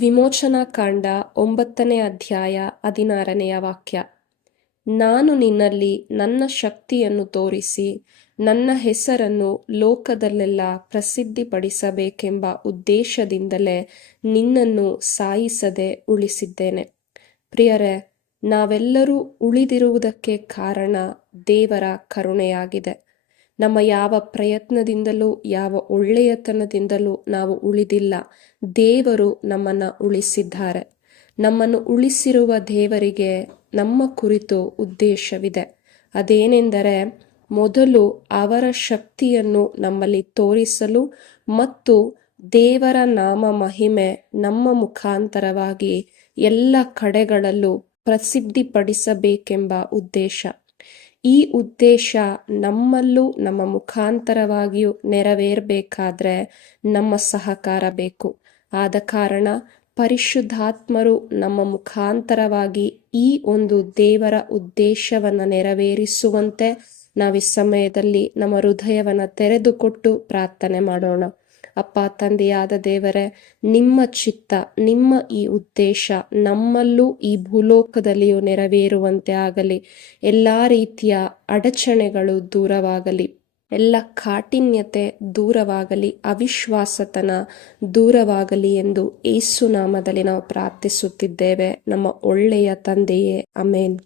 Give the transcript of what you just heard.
ವಿಮೋಚನಾ ಕಾಂಡ 9ನೇ ಅಧ್ಯಾಯ 16ನೇ ವಾಕ್ಯ. ನಾನು ನಿನ್ನಲ್ಲಿ ನನ್ನ ಶಕ್ತಿಯನ್ನು ತೋರಿಸಿ ನನ್ನ ಹೆಸರನ್ನು ಲೋಕದಲ್ಲೆಲ್ಲ ಪ್ರಸಿದ್ಧಿಪಡಿಸಬೇಕೆಂಬ ಉದ್ದೇಶದಿಂದಲೇ ನಿನ್ನನ್ನು ಸಾಯಿಸದೆ ಉಳಿಸಿದ್ದೇನೆ. ಪ್ರಿಯರೇ, ನಾವೆಲ್ಲರೂ ಉಳಿದಿರುವುದಕ್ಕೆ ಕಾರಣ ದೇವರ ಕರುಣೆಯಾಗಿದೆ. ನಮ್ಮ ಯಾವ ಪ್ರಯತ್ನದಿಂದಲೂ ಯಾವ ಒಳ್ಳೆಯತನದಿಂದಲೂ ನಾವು ಉಳಿದಿಲ್ಲ. ದೇವರು ನಮ್ಮನ್ನು ಉಳಿಸಿದ್ದಾರೆ. ನಮ್ಮನ್ನು ಉಳಿಸಿರುವ ದೇವರಿಗೆ ನಮ್ಮ ಕುರಿತು ಉದ್ದೇಶವಿದೆ. ಅದೇನೆಂದರೆ, ಮೊದಲು ಅವರ ಶಕ್ತಿಯನ್ನು ನಮ್ಮಲ್ಲಿ ತೋರಿಸಲು ಮತ್ತು ದೇವರ ನಾಮ ಮಹಿಮೆ ನಮ್ಮ ಮುಖಾಂತರವಾಗಿ ಎಲ್ಲ ಕಡೆಗಳಲ್ಲೂ ಪ್ರಸಿದ್ಧಿಪಡಿಸಬೇಕೆಂಬ ಉದ್ದೇಶ. ಈ ಉದ್ದೇಶ ನಮ್ಮಲ್ಲೂ ನಮ್ಮ ಮುಖಾಂತರವಾಗಿಯೂ ನೆರವೇರಬೇಕಾದ್ರೆ ನಮ್ಮ ಸಹಕಾರ ಬೇಕು. ಆದ ಕಾರಣ ಪರಿಶುದ್ಧಾತ್ಮರು ನಮ್ಮ ಮುಖಾಂತರವಾಗಿ ಈ ಒಂದು ದೇವರ ಉದ್ದೇಶವನ್ನು ನೆರವೇರಿಸುವಂತೆ ನಾವು ಈ ಸಮಯದಲ್ಲಿ ನಮ್ಮ ಹೃದಯವನ್ನು ತೆರೆದುಕೊಟ್ಟು ಪ್ರಾರ್ಥನೆ ಮಾಡೋಣ. ಅಪ್ಪ ತಂದೆಯಾದ ದೇವರೇ, ನಿಮ್ಮ ಚಿತ್ತ, ನಿಮ್ಮ ಈ ಉದ್ದೇಶ ನಮ್ಮಲ್ಲೂ ಈ ಭೂಲೋಕದಲ್ಲಿಯೂ ನೆರವೇರುವಂತೆ ಆಗಲಿ. ಎಲ್ಲ ರೀತಿಯ ಅಡಚಣೆಗಳು ದೂರವಾಗಲಿ, ಎಲ್ಲ ಕಾಠಿನ್ಯತೆ ದೂರವಾಗಲಿ, ಅವಿಶ್ವಾಸತನ ದೂರವಾಗಲಿ ಎಂದು ಯೇಸು ನಾಮದಲ್ಲಿ ನಾವು ಪ್ರಾರ್ಥಿಸುತ್ತಿದ್ದೇವೆ. ನಮ್ಮ ಒಳ್ಳೆಯ ತಂದೆಯೇ, ಆಮೆನ್.